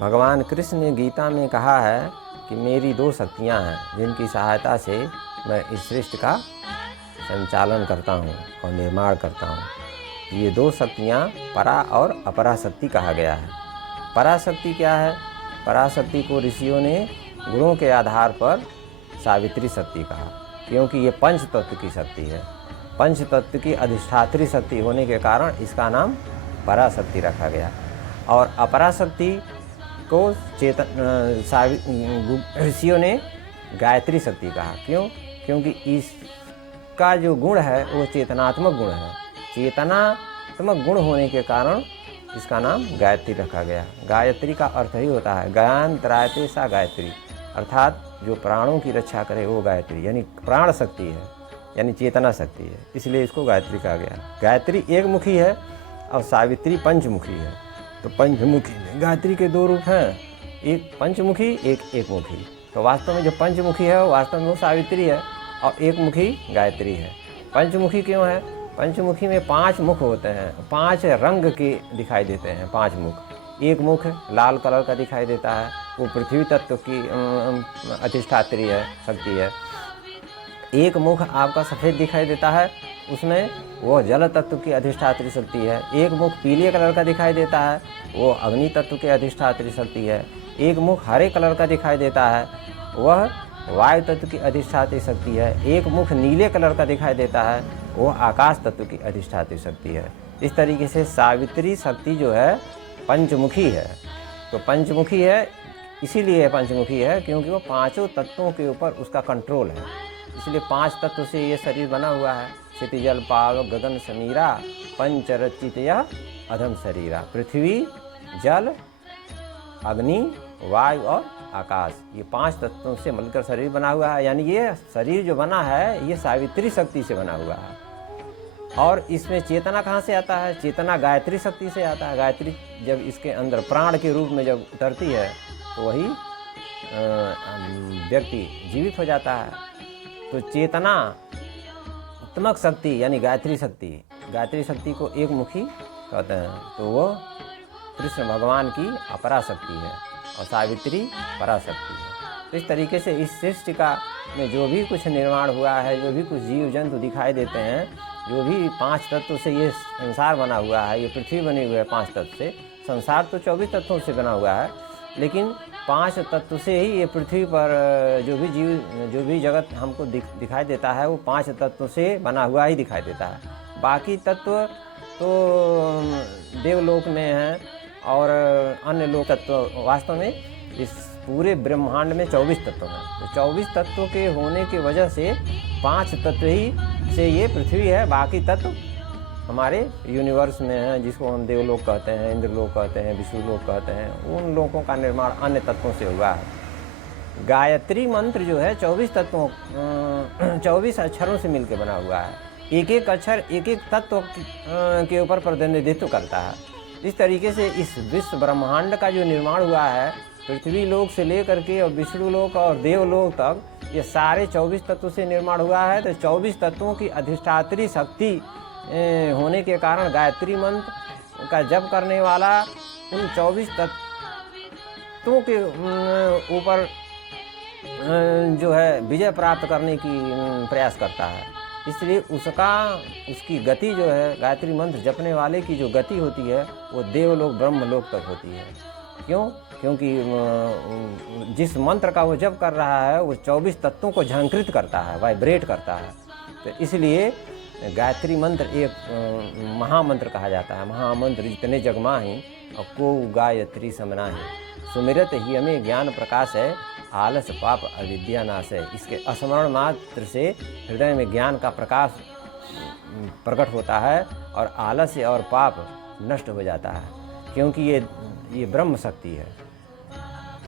भगवान कृष्ण ने गीता में कहा है कि मेरी दो शक्तियाँ हैं जिनकी सहायता से मैं इस सृष्टि का संचालन करता हूँ और निर्माण करता हूँ। ये दो शक्तियाँ परा और अपराशक्ति कहा गया है। पराशक्ति क्या है? पराशक्ति को ऋषियों ने गुणों के आधार पर सावित्री शक्ति कहा, क्योंकि ये पंच तत्व की शक्ति है। पंच तत्व की अधिष्ठात्री शक्ति होने के कारण इसका नाम पराशक्ति रखा गया। और अपराशक्ति को ऋषियों ने गायत्री शक्ति कहा। क्यों? क्योंकि इसका जो गुण है वो चेतनात्मक गुण है। चेतनात्मक गुण होने के कारण इसका नाम गायत्री रखा गया। गायत्री का अर्थ ही होता है गायन त्रायते सा गायत्री, अर्थात जो प्राणों की रक्षा करे वो गायत्री, यानी प्राण शक्ति है, यानी चेतना शक्ति है, इसलिए इसको गायत्री कहा गया। गायत्री एक मुखी है और सावित्री पंचमुखी है। तो पंचमुखी में गायत्री के दो रूप हैं, एक पंचमुखी एक एकमुखी। तो वास्तव में जो पंचमुखी है वो वास्तव में वो सावित्री है और एकमुखी गायत्री है। पंचमुखी क्यों है? पंचमुखी में 5 मुख होते हैं, 5 रंग के दिखाई देते हैं, 5 मुख। एक मुख लाल कलर का दिखाई देता है, वो पृथ्वी तत्व की अधिष्ठात्री है, शक्ति है। एक मुख आपका सफ़ेद दिखाई देता है, उसमें वो जल तत्व की अधिष्ठात्री शक्ति है। एक मुख पीले कलर का दिखाई देता है, वो अग्नि तत्व की अधिष्ठात्री शक्ति है। एक मुख हरे कलर का दिखाई देता है, वह वायु तत्व की अधिष्ठात्री शक्ति है। एक मुख नीले कलर का दिखाई देता है, वो आकाश तत्व की अधिष्ठात्री शक्ति है। इस तरीके से सावित्री शक्ति जो है पंचमुखी है। तो पंचमुखी है इसीलिए पंचमुखी है क्योंकि वो 5 तत्वों के ऊपर उसका कंट्रोल है। इसलिए 5 तत्व से ये शरीर बना हुआ है। क्षिति जल पाव गगन समीरा पंचरचित अधम शरीरा। पृथ्वी, जल, अग्नि, वायु और आकाश, ये 5 तत्वों से मिलकर शरीर बना हुआ है। यानी ये शरीर जो बना है ये सावित्री शक्ति से बना हुआ है। और इसमें चेतना कहाँ से आता है? चेतना गायत्री शक्ति से आता है। गायत्री जब इसके अंदर प्राण के रूप में जब उतरती है तो वही व्यक्ति जीवित हो जाता है। तो चेतनात्मक शक्ति यानी गायत्री शक्ति को एक मुखी कहते हैं। तो वो कृष्ण भगवान की अपरा शक्ति है और सावित्री पराशक्ति है। तो इस तरीके से इस सृष्टि का में जो भी कुछ निर्माण हुआ है, जो भी कुछ जीव जंतु दिखाई देते हैं, जो भी 5 तत्वों से ये संसार बना हुआ है, ये पृथ्वी बनी हुई है 5 तत्व से। संसार तो 24 तत्वों से बना हुआ है, लेकिन 5 तत्व से ही ये पृथ्वी पर जो भी जीव, जो भी जगत हमको दिखाई देता है वो 5 तत्वों से बना हुआ ही दिखाई देता है। बाकी तत्व तो देवलोक में हैं और अन्य लोक तत्व। वास्तव में इस पूरे ब्रह्मांड में 24 तत्व हैं। तो 24 तत्वों के होने की वजह से 5 तत्व ही से ये पृथ्वी है। बाकी तत्व हमारे यूनिवर्स में हैं, जिसको हम देवलोक कहते हैं, इंद्रलोक कहते हैं, विष्णुलोक कहते हैं। उन लोगों का निर्माण अन्य तत्वों से हुआ है। गायत्री मंत्र जो है 24 तत्वों 24 अक्षरों से मिलकर बना हुआ है। एक एक अक्षर एक एक तत्व के ऊपर प्रतिनिधित्व करता है। इस तरीके से इस विश्व ब्रह्मांड का जो निर्माण हुआ है, पृथ्वी लोक से लेकर के और विष्णु लोक और देवलोक तक, ये सारे 24 तत्वों से निर्माण हुआ है। तो 24 तत्वों की अधिष्ठात्री शक्ति होने के कारण गायत्री मंत्र का जप करने वाला उन 24 तत्वों के ऊपर जो है विजय प्राप्त करने की प्रयास करता है। इसलिए उसकी गति जो है, गायत्री मंत्र जपने वाले की जो गति होती है वो देवलोक ब्रह्मलोक तक होती है। क्यों? क्योंकि जिस मंत्र का वो जप कर रहा है वो 24 तत्वों को झंकृत करता है, वाइब्रेट करता है। तो इसलिए गायत्री मंत्र एक महामंत्र कहा जाता है। महामंत्र जितने जग माहि और को गायत्री समनाहि, सुमिरत ही हमें ज्ञान प्रकाश है, आलस पाप अविद्या नाश है। इसके स्मरण मात्र से हृदय में ज्ञान का प्रकाश प्रकट होता है और आलस्य और पाप नष्ट हो जाता है, क्योंकि ये ब्रह्म शक्ति है।